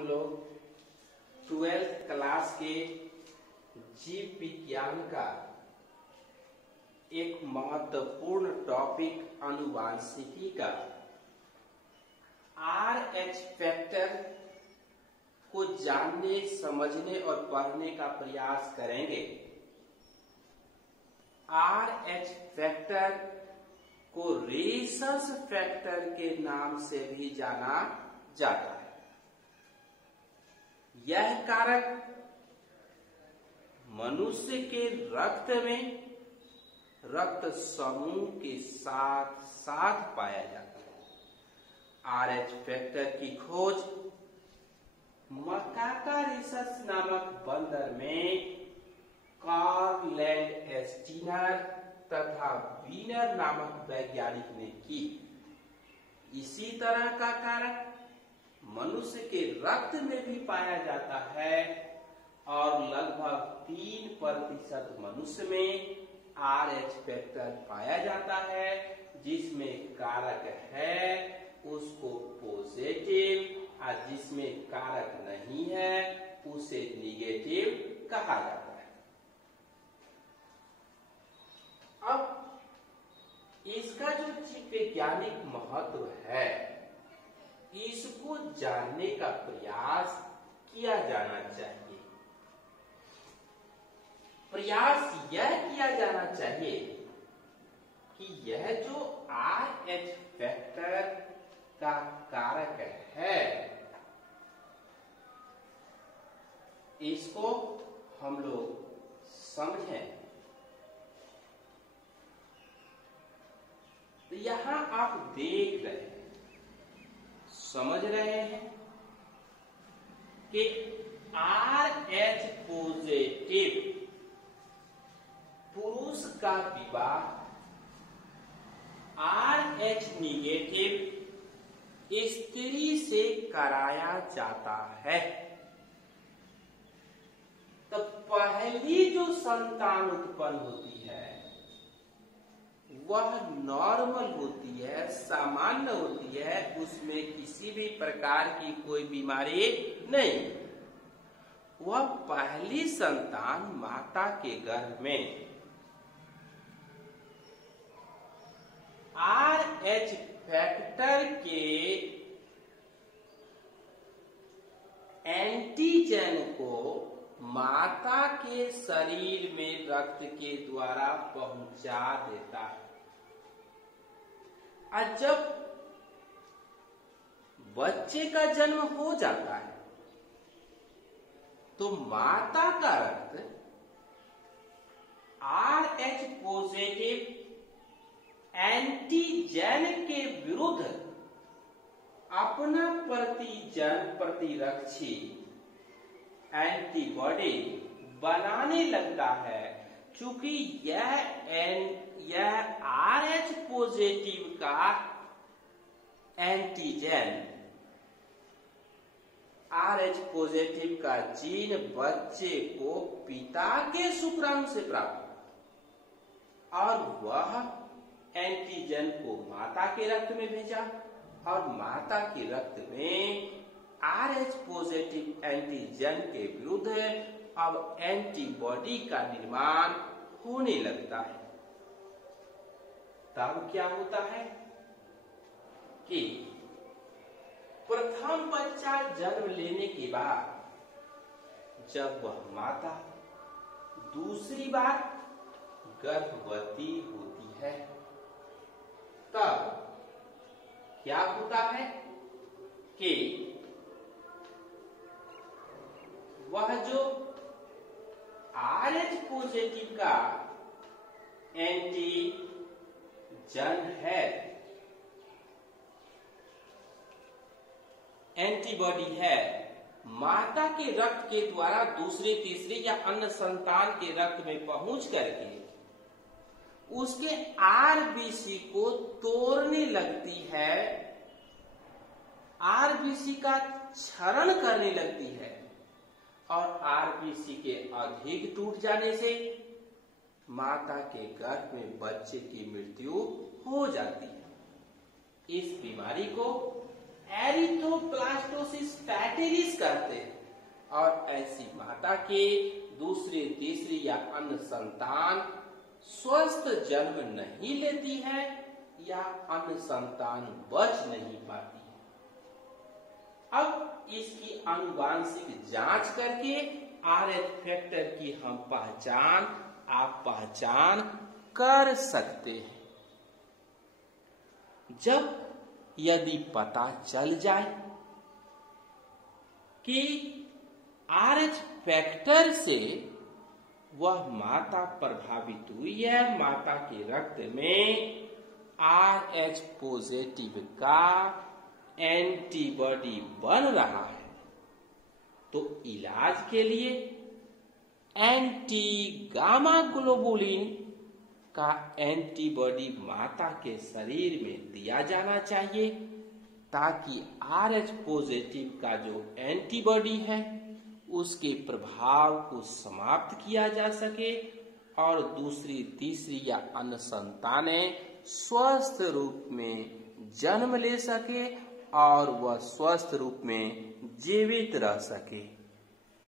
हम लोग 12th class के जीव विज्ञान का एक महत्वपूर्ण टॉपिक आनुवांशिकी का RH फैक्टर को जानने, समझने और पढ़ने का प्रयास करेंगे। RH फैक्टर को रेसस फैक्टर के नाम से भी जाना जाता है। यह कारक मनुष्य के रक्त में रक्त समूह के साथ साथ पाया जाता है। RH फैक्टर की खोज मकाका रेसस नामक बंदर में कार्ल लैंडस्टीनर तथा वीनर नामक वैज्ञानिक ने की। इसी तरह का कारक मनुष्य के रक्त में भी पाया जाता है और लगभग 3% मनुष्य में RH फैक्टर पाया जाता है, जिसमें कारक है उसको पॉजिटिव और जिसमें कारक नहीं है उसे निगेटिव कहा जाता है। अब इसका जो जीव वैज्ञानिक महत्व है, इसको जानने का प्रयास किया जाना चाहिए। प्रयास यह किया जाना चाहिए कि यह जो RH फैक्टर का कारक है, इसको हम लोग समझें। तो यहां आप देख रहे हैं, समझ रहे हैं कि RH पॉजिटिव पुरुष का विवाह RH निगेटिव स्त्री से कराया जाता है। तो पहली जो संतान उत्पन्न होती है वह नॉर्मल होती है, सामान्य होती है, उसमें किसी भी प्रकार की कोई बीमारी नहीं। वह पहली संतान माता के गर्भ में RH फैक्टर के एंटीजन को माता के शरीर में रक्त के द्वारा पहुंचा देता है। और जब बच्चे का जन्म हो जाता है तो माता का रक्त RH पॉजिटिव एंटीजन के विरुद्ध अपना प्रतिरक्षी एंटीबॉडी बनाने लगता है। चूंकि यह RH पॉजिटिव का एंटीजन, RH पॉजिटिव का जीन बच्चे को पिता के शुक्राणु से प्राप्त और वह एंटीजन को माता के रक्त में भेजा और माता के रक्त में RH पॉजिटिव एंटीजन के विरुद्ध अब एंटीबॉडी का निर्माण होने लगता है। तब क्या होता है कि प्रथम बच्चा जन्म लेने के बाद जब वह माता दूसरी बार गर्भवती होती है, तब क्या होता है कि वह जो RH पॉजिटिव का एंटीजन है, एंटीबॉडी है, माता के रक्त के द्वारा दूसरे तीसरे या अन्य संतान के रक्त में पहुंच करके उसके RBC को तोड़ने लगती है, RBC का क्षरण करने लगती है और RBC के अधिक टूट जाने से माता के गर्भ में बच्चे की मृत्यु हो जाती है। इस बीमारी को एरिथ्रो वो ब्लास्टोसिस पैटेरिस करते हैं और ऐसी माता के दूसरी तीसरी या अन्य संतान स्वस्थ जन्म नहीं लेती है या अन्य संतान बच नहीं पाती है। अब इसकी आनुवांशिक जांच करके RH फैक्टर की हम पहचान कर सकते हैं। जब यदि पता चल जाए कि RH फैक्टर से वह माता प्रभावित हुई है, माता के रक्त में RH पॉजिटिव का एंटीबॉडी बन रहा है, तो इलाज के लिए एंटी गामा ग्लोबुलिन का एंटीबॉडी माता के शरीर में दिया जाना चाहिए ताकि RH पॉजिटिव का जो एंटीबॉडी है उसके प्रभाव को समाप्त किया जा सके और दूसरी तीसरी या अन्य संतानें स्वस्थ रूप में जन्म ले सके और वह स्वस्थ रूप में जीवित रह सके।